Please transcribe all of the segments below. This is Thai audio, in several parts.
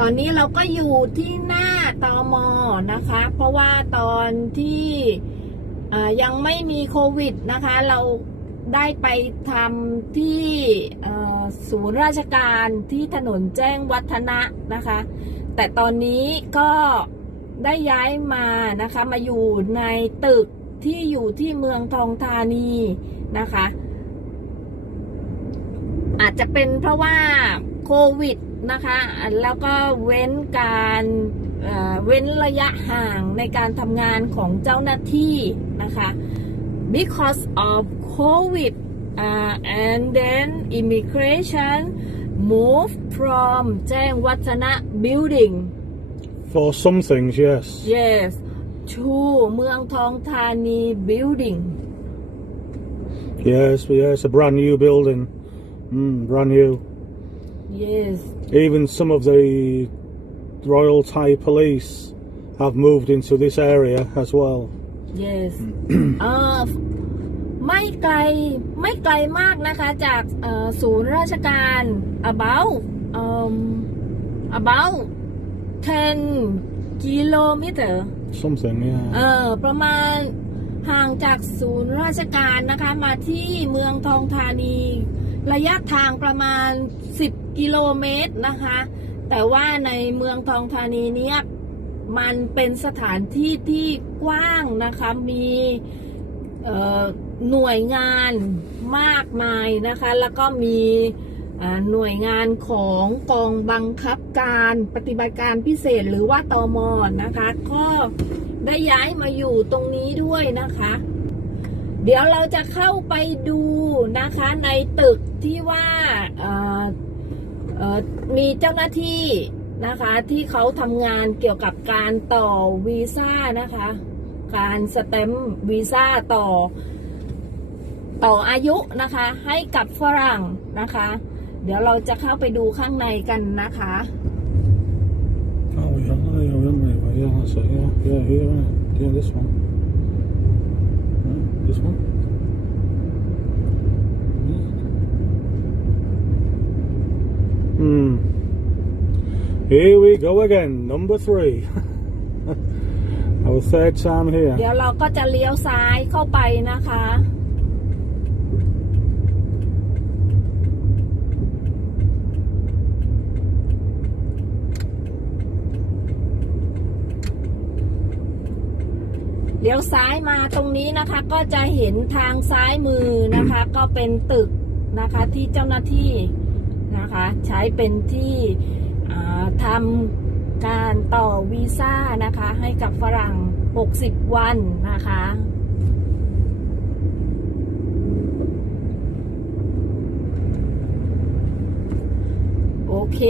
ตอนนี้เราก็อยู่ที่หน้าตอมอนะคะ เพราะว่าตอนที่ยังไม่มีโควิดนะคะ เราได้ไปทำที่ศูนย์ราชการที่ถนนแจ้งวัฒนะนะคะ แต่ตอนนี้ก็ได้ย้ายมานะคะ มาอยู่ในตึกที่อยู่ที่เมืองทองธานีนะคะ อาจจะเป็นเพราะว่า โควิดนะคะ แล้วก็เว้นการเอ่อเว้นระยะห่างในการทำงานของเจ้าหน้าที่นะคะ because of COVID uh, and then immigration moved from แจ้งวัฒนะ building For some things, yes. yes to เมืองทองธานี building Yes, yes, a brand new building. Mm, brand new. Yes Even some of the Royal Thai Police have moved into this area as well. yes เอ่อไม่ไกลไม่ไกลมากนะคะจากเอ่อศูนย์ราชการ about um about 10กิโลเมตร Something, เอ yeah. อประมาณห่างจากศูนย์ราชการนะคะ มาที่เมืองทองธานี ระยะทางประมาณ10 กิโลเมตรนะคะ แต่ว่าในเมืองทองธานีเนี้ยมันเป็นสถานที่ที่กว้างนะคะมีหน่วยงานมากมายนะคะ แล้วก็มีหน่วยงานของกองบังคับการปฏิบัติการพิเศษหรือว่าตอมอนนะคะ ก็ได้ย้ายมาอยู่ตรงนี้ด้วยนะคะ เดี๋ยวเราจะเข้าไปดูนะคะในตึกที่ว่า มีเจ้าหน้าที่นะคะที่เขาทำงานเกี่ยวกับการต่อวีซ่านะคะ การสแตมป์วีซ่าต่อ ต่ออายุนะคะ ให้กับฝรั่งนะคะ เดี๋ยวเราจะเข้าไปดูข้างในกันนะคะ Oh, we have, oh, yeah, haven't we? Well, yeah, that's it, yeah. Yeah, here, right. Yeah, this one. Right, This one. Hmm. Here we go again, number three. Our third time here. เดี๋ยวเราก็จะเลี้ยวซ้ายเข้าไปนะคะ เลี้ยวซ้ายมาตรงนี้นะคะ ก็จะเห็นทางซ้ายมือนะคะ ก็เป็นตึกนะคะที่เจ้าหน้าที่ นะคะ ใช้เป็นที่อ่าทำการต่อวีซ่านะคะ ให้กับฝรั่ง 60 วันนะคะโอเค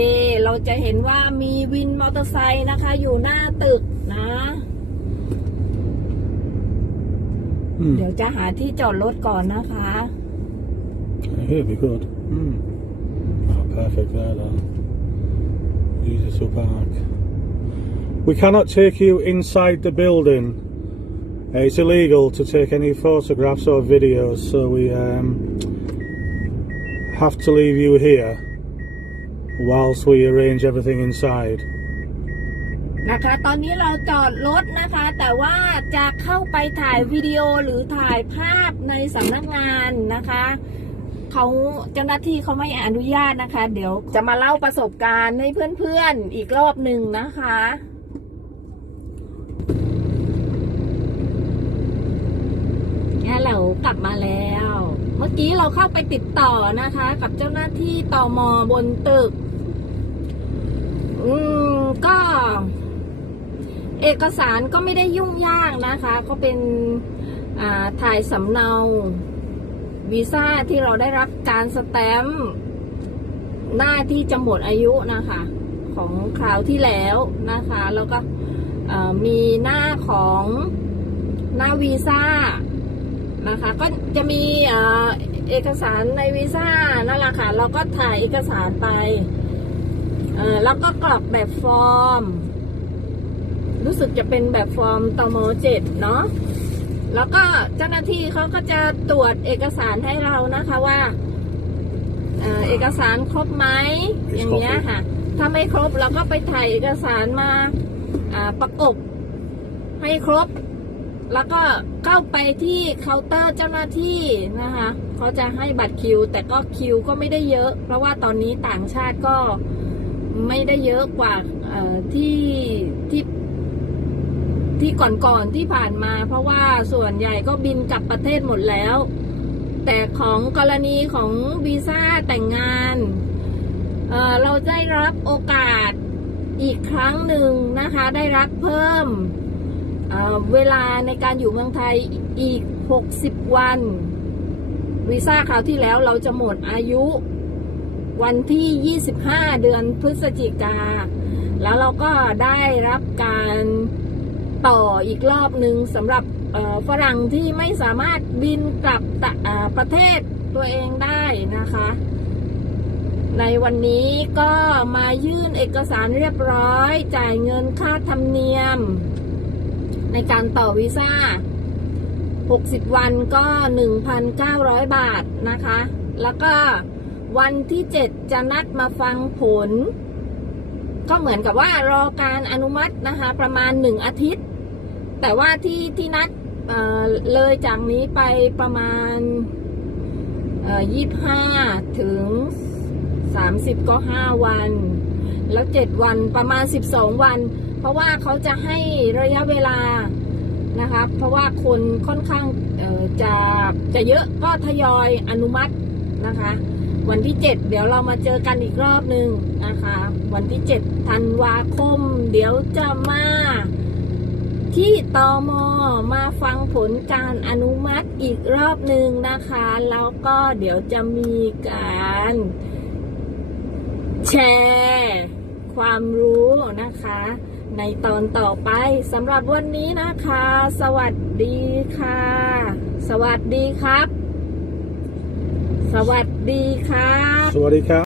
เราจะเห็นว่ามีวินมอเตอร์ไซค์นะคะ อยู่หน้าตึกนะ Hmm. เดี๋ยวจะหาที่จอดรถก่อนนะคะ Here we good. Hmm. Oh, perfect there, then. Easy to park. We cannot take you inside the building. Uh, It's illegal to take any photographs or videos, so we um, have to leave you here whilst we arrange everything inside. นะคะ ตอนนี้เราจอดรถนะคะ แต่ว่าจะเข้าไปถ่ายวิดีโอหรือถ่ายภาพในสำนักงานนะคะ เขาเจ้าหน้าที่เขาไม่อนุญาตนะคะ เดี๋ยวจะมาเล่าประสบการณ์ให้เพื่อนๆอีกรอบหนึ่งนะคะฮัลโหลกลับมาแล้ว เมื่อกี้เราเข้าไปติดต่อนะคะ กับเจ้าหน้าที่ตอมอบนตึก อืมก็ เอกสารก็ไม่ได้ยุ่งยากนะคะ ก็เป็นอ่าถ่ายสำเนา วีซ่าที่เราได้รับการสแตมป์หน้าที่จะหมดอายุนะคะ ของคราวที่แล้วนะคะ แล้วก็มีหน้าของหน้าวีซ่านะคะ ก็จะมีเอกสารในวีซ่านั่นแหละค่ะ เราก็ถ่ายเอกสารไปแล้วก็กรอกแบบฟอร์ม รู้สึกจะเป็นแบบฟอร์มตมเจ็ดเนาะ แล้วก็เจ้าหน้าที่เขาก็จะตรวจเอกสารให้เรานะคะว่าเอ่อเอกสารครบไหมอย่างเงี้ยค่ะ ถ้าไม่ครบเราก็ไปถ่ายเอกสารมาอ่าประกบให้ครบ แล้วก็เข้าไปที่เคาน์เตอร์เจ้าหน้าที่นะคะเขาจะให้บัตรคิว แต่ก็คิวก็ไม่ได้เยอะ เพราะว่าตอนนี้ต่างชาติก็ไม่ได้เยอะกว่าเอ่อที่ที่ ที่ก่อนๆที่ผ่านมา เพราะว่าส่วนใหญ่ก็บินกลับประเทศหมดแล้ว แต่ของกรณีของวีซ่าแต่งงานเเราได้รับโอกาสอีกครั้งหนึ่งนะคะ ได้รับเพิ่มเเวลาในการอยู่เมืองไทยอีก 60 วันวีซ่าคราวที่แล้วเราจะหมดอายุวันที่ 25 เดือนพฤศจิกา แล้วเราก็ได้รับการ ต่ออีกรอบหนึ่งสำหรับฝรั่งที่ไม่สามารถบินกลับประเทศตัวเองได้นะคะ ในวันนี้ก็มายื่นเอกสารเรียบร้อย จ่ายเงินค่าธรรมเนียม ในการต่อวีซ่า 60 วันก็ 1,900 บาทนะคะ แล้วก็วันที่ 7 จะนัดมาฟังผล ก็เหมือนกับว่ารอการอนุมัตินะคะ ประมาณ 1 อาทิตย์ แต่ว่าที่ที่นัดเเลยจากนี้ไปประมาณเอ่อ25ถึง30ก็5วัน แล้ว7วันประมาณ12วัน เพราะว่าเขาจะให้ระยะเวลานะคะเพราะว่าคนค่อนข้างจะจะเยอะก็ทยอยอนุมัตินะคะ วันที่ 7 เดี๋ยวเรามาเจอกันอีกรอบหนึ่งนะคะ วันที่7ธันวาคม เดี๋ยวจะมา ที่ตอมอมาฟังผลการอนุมัติอีกรอบหนึ่งนะคะ แล้วก็เดี๋ยวจะมีการแชร์ความรู้นะคะ ในตอนต่อไปสำหรับวันนี้นะคะ สวัสดีค่ะ สวัสดีครับ สวัสดีครับ Sawadee